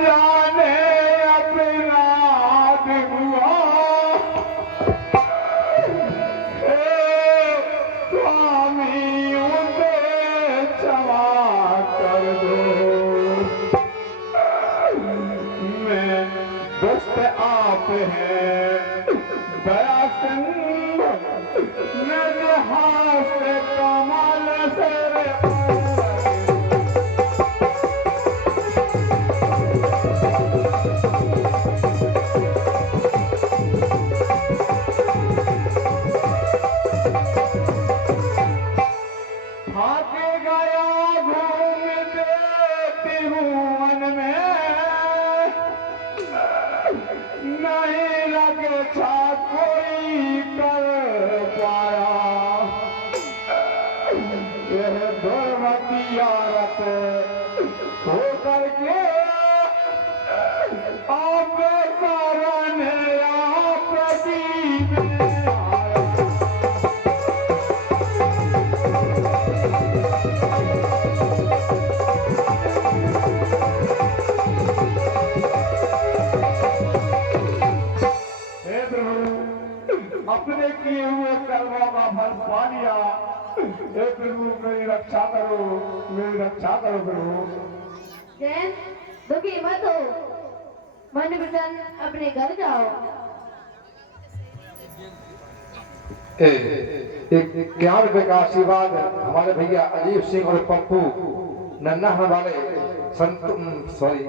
जाने अपराध हुआ स्वामी उसे क्षमा कर दो। मैं दुष्ट आप है दया सिंधु मेरे हाथ से कमल से होकर के आप कारण आप अपने किए हुए कर्मों का फल पा लिया। हे प्रभु मेरी रक्षा करो, मेरी रक्षा करो प्रभु। जैन दुखी मत हो, मन विचन अपने घर जाओ। ₹11 का आशीर्वाद हमारे भैया अजीब सिंह और पप्पू नन्ना वाले संत सॉरी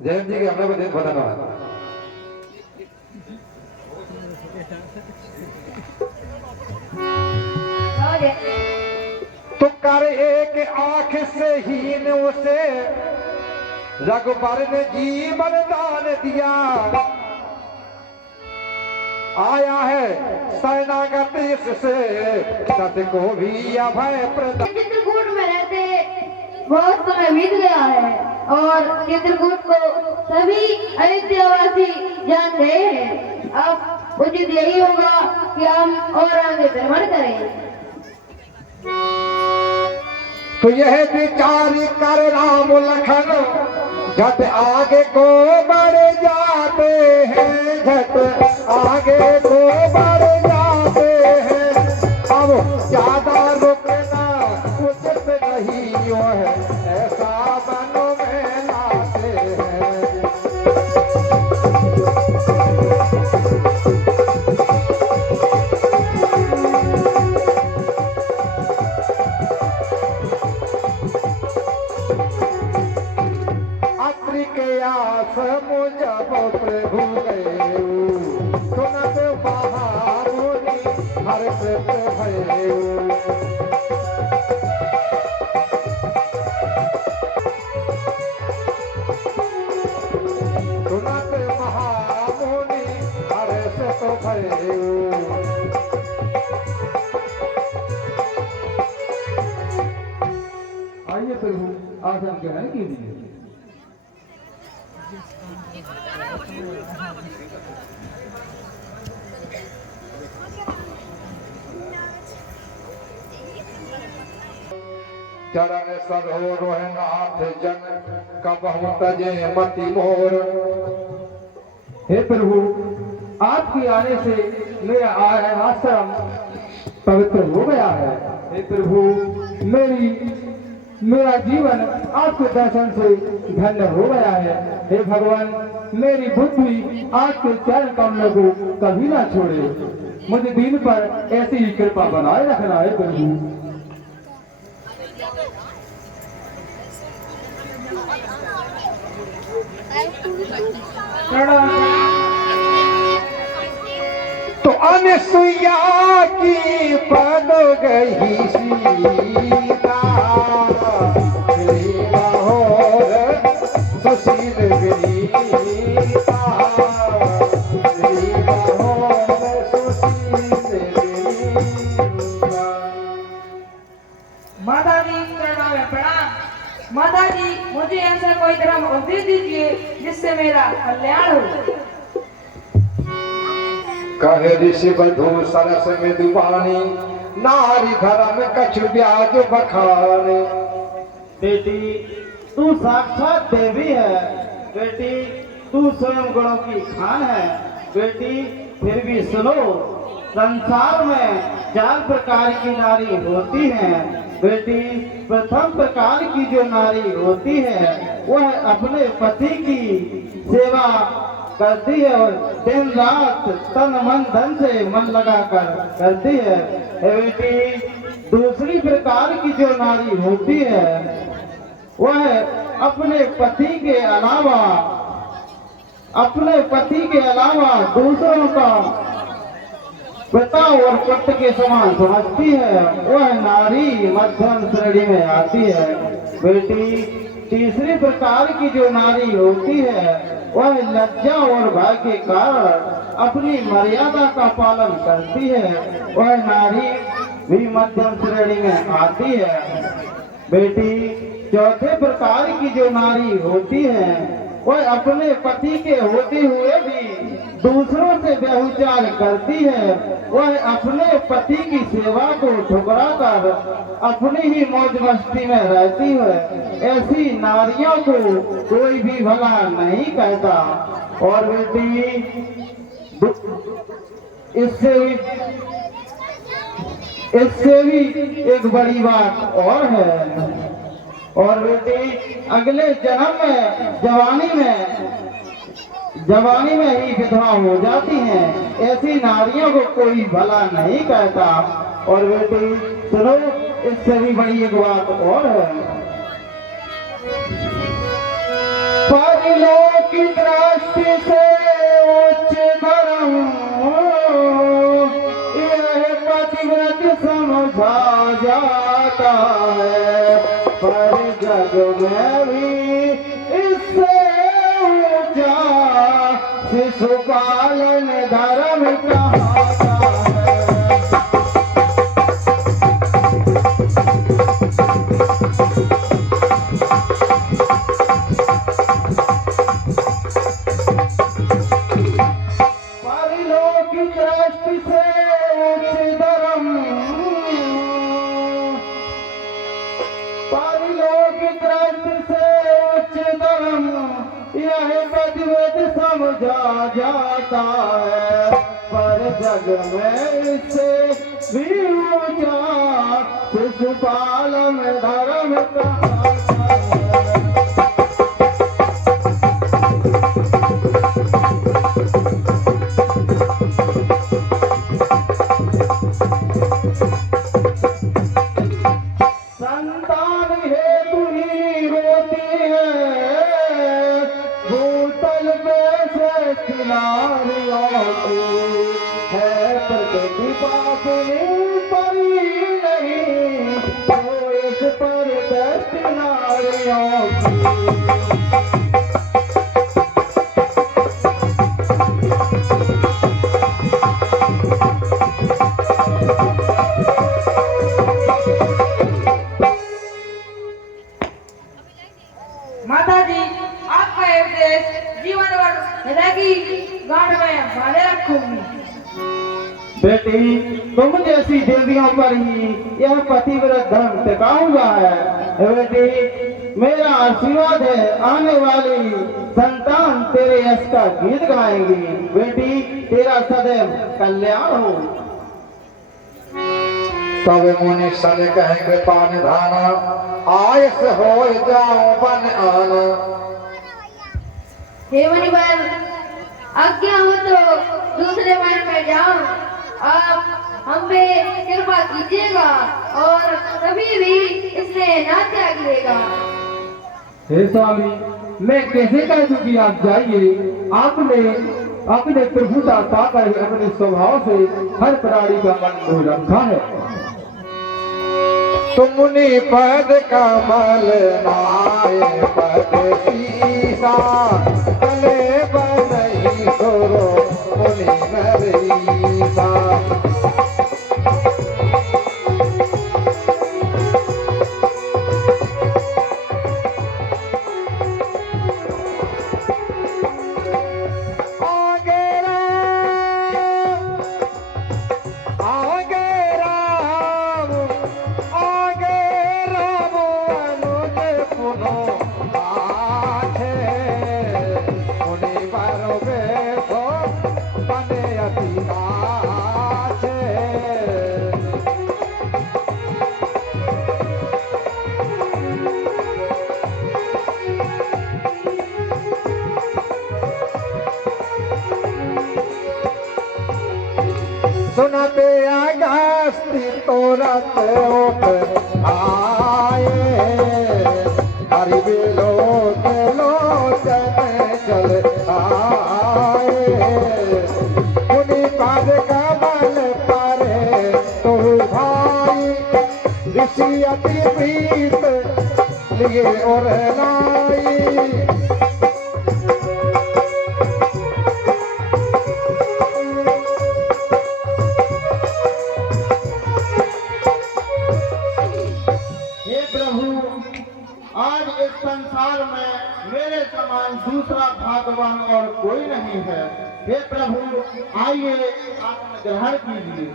जयंत जी के हमें बताना है। तो कर एक आंख से हीन उसे रघुबर ने जीवन दान दिया। आया है शरणागत इससे सत को भी अभय प्रदान। चित्रकूट में रहते बहुत समय बीत गया है और चित्रकूट को सभी अयोध्यावासी जान गए हैं। अब उचित यही होगा कि हम और आगे भ्रमण करें। तो यह विचार कर राम लखन झट आगे को बढ़ जाते हैं, झट आगे को बढ़ जाते हैं। अब ज्यादा रुकना उचित नहीं है, ऐसा मन में लाते हैं। मुझब प्रभु गए सुनत महामुनि हर भय। सुनत महामुनि हर भय। आइए प्रभु आसन ग्रहण कीजिए। चरण सरोह नाथ जन कबहु तजे मति मोर। हे प्रभु आपके आने से मेरा आश्रम पवित्र हो गया है। हे प्रभु मेरा जीवन आपके दर्शन से धन्य हो गया है। हे भगवान मेरी बुद्धि आपके चरण कमलों को कभी ना छोड़े। मुझे दीन पर ऐसी ही कृपा बनाए रखना है प्रभु। तो अनसुईया की पद गई सीता सुशील विनीता माता जी प्रणाम। माता जी मुझे ऐसा कोई धर्म उपदेश दीजिए जिससे मेरा कल्याण हो। कहे ऋषि बधू सरस मृदुवाणी नारी धर्म कछु ब्याज बखाने। बेटी तू साक्षात देवी है, बेटी तू स्वयं गुणों की खान है। बेटी फिर भी सुनो, संसार में 4 प्रकार की नारी होती हैं। बेटी प्रथम प्रकार की जो नारी होती है वह अपने पति की सेवा करती है और दिन रात तन मन धन से मन लगाकर करती है। बेटी दूसरी प्रकार की जो नारी होती है वह अपने पति के अलावा दूसरों का पिता और पुत्र के समान समझती है, वह नारी मध्यम श्रेणी में आती है। बेटी तीसरी प्रकार की जो नारी होती है वह लज्जा और भय के कारण अपनी मर्यादा का पालन करती है, वह नारी भी मध्यम श्रेणी में आती है। बेटी चौथे प्रकार की जो नारी होती है वह अपने पति के होते हुए भी दूसरों से व्यभिचार करती है, वह अपने पति की सेवा को ठुकरा कर अपनी ही मौज मस्ती में रहती है। ऐसी नारियों को कोई भी भला नहीं कहता। और बेटी इससे भी एक बड़ी बात और है। और बेटी अगले जन्म में जवानी में ही विधवा हो जाती हैं, ऐसी नारियों को कोई भला नहीं कहता। और बेटी सुनो, इससे भी बड़ी एक बात और है। परिलोक की दृष्टि से उच्च धर्म यह पतिव्रत समझा जाता है, पर जग में भी इससे ऊंचा शिशुपालन धर्म कहाता है। पारिलौकिक दृष्टि से उच्च धर्म, पारिलौकिक दृष्टि से उच्च धर्म यह पतिव्रत समझा जाता है, पर जग में इससे भी ऊंचा शिशुपालन धर्म कहाता है। संतान हेतु ही रोती है भूतल पे से किनारियों की, है प्रकृति पापनी परी नहीं तो इस पर दस्त नारियों की। माता जी, आपका उपदेश जीवन भर हृदय की गांठ में बांधे रखूंगी। बेटी तुम जैसी देवियों पर ही यह पतिव्रत धर्म टिका हुआ है। बेटी मेरा आशीर्वाद है, आने वाली संतान तेरे यश का गीत गाएंगी। बेटी तेरा सदैव कल्याण हो। तब मुनि सन कह कृपा निधान, आयस हो जाऊं बन आन। हे मुनिवर, आज्ञा हो तो दूसरे महल में जाऊं। आप हम पे कृपा कीजिएगा और कभी भी इसने ना त्यागिएगा। हे स्वामी, मैं कैसे कह दूं कि आप जाइए? आपने अपने प्रभुता पाकर अपने स्वभाव से हर प्राणी का मन मोह रखा है। तुम मुनि पद कमल नाय पद सीसा, चले बनई सुरो मुनि नरीसा। सुनते अगस्ती तोरत ओत आए हरि बेलो के लोचन चल आए मुनि पाद कमल पारे तो भाई ऋषि अति प्रीत लिए और लाई हे प्रभु, आज इस संसार में मेरे समान दूसरा भागवान और कोई नहीं है। हे प्रभु, आइए आत्म ग्रहण कीजिए।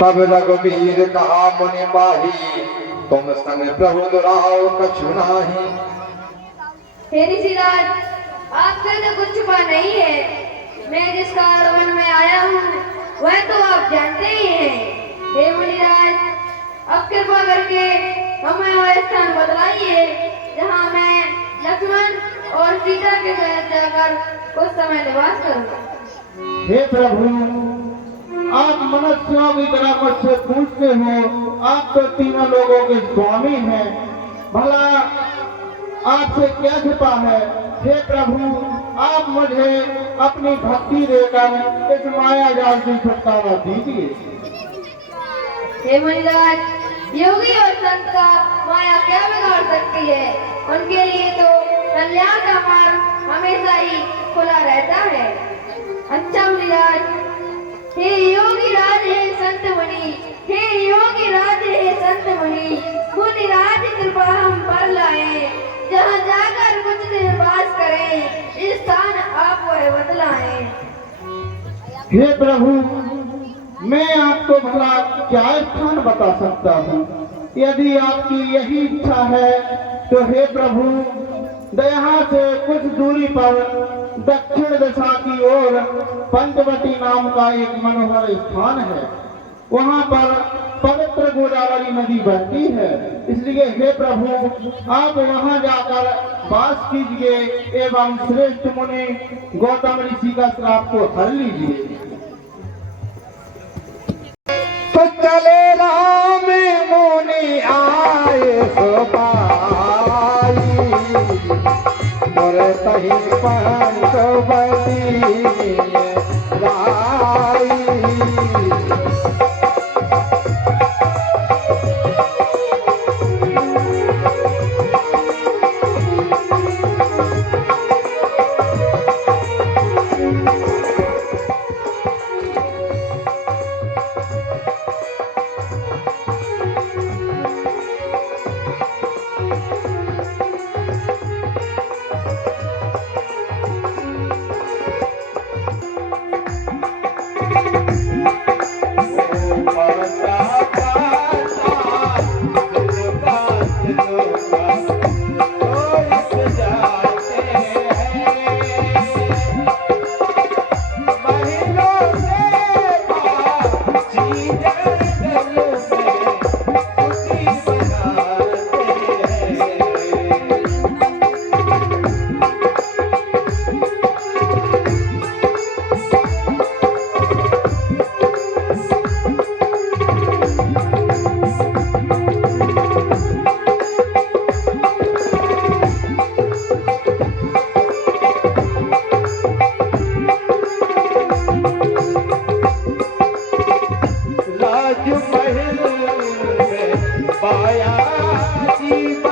तब रघुवीर कहा मुनि पाही तुम संग प्रभु दुराओ कछु नाही। हे ऋषिराज, आपसे तो कुछ छुपा नहीं है। मैं जिस कारण में आया हूँ वह तो आप जानते ही हैं। हे मुनिराज, अब कृपा करके हमें वह स्थान बतलाइए जहाँ मैं लक्ष्मण और सीता के साथ जाकर कुछ समय निवास करूँगा। हे प्रभु, आप मनुष्यों की तरह मुझसे पूछते हो। आप तो तीनों लोगों के स्वामी हैं, भला आपसे क्या छिपा है। हे प्रभु, आप मुझे अपनी भक्ति देकर इस माया जाल से छुटकारा दीजिए। हे मुनिराज, योगी और संत का माया क्या बिगाड़ सकती है। उनके लिए तो कल्याण का मार्ग हमेशा ही खुला रहता है। अच्छा मुनिराज, हे योगी राज, हे संत मुनि, हे योगी राज, हे संत मुनि, मुनिराज कृपा हम पर लाए, जहाँ जाकर कुछ दिन वास करें, इस स्थान आप वह बतलाएं। हे प्रभु, मैं आपको भला क्या स्थान बता सकता हूँ। यदि आपकी यही इच्छा है तो हे प्रभु, यहाँ से कुछ दूरी पर दक्षिण दिशा की ओर पंचवटी नाम का एक मनोहर स्थान है। वहाँ पर पवित्र गोदावरी नदी बहती है। इसलिए हे प्रभु, आप वहाँ जाकर वास कीजिए एवं श्रेष्ठ मुनि गौतम ऋषि का श्राप को हर लीजिए। तो चले राम मुनि आए सो पाई और तही पंचवटी लाई। राजमहल में पाया जीवन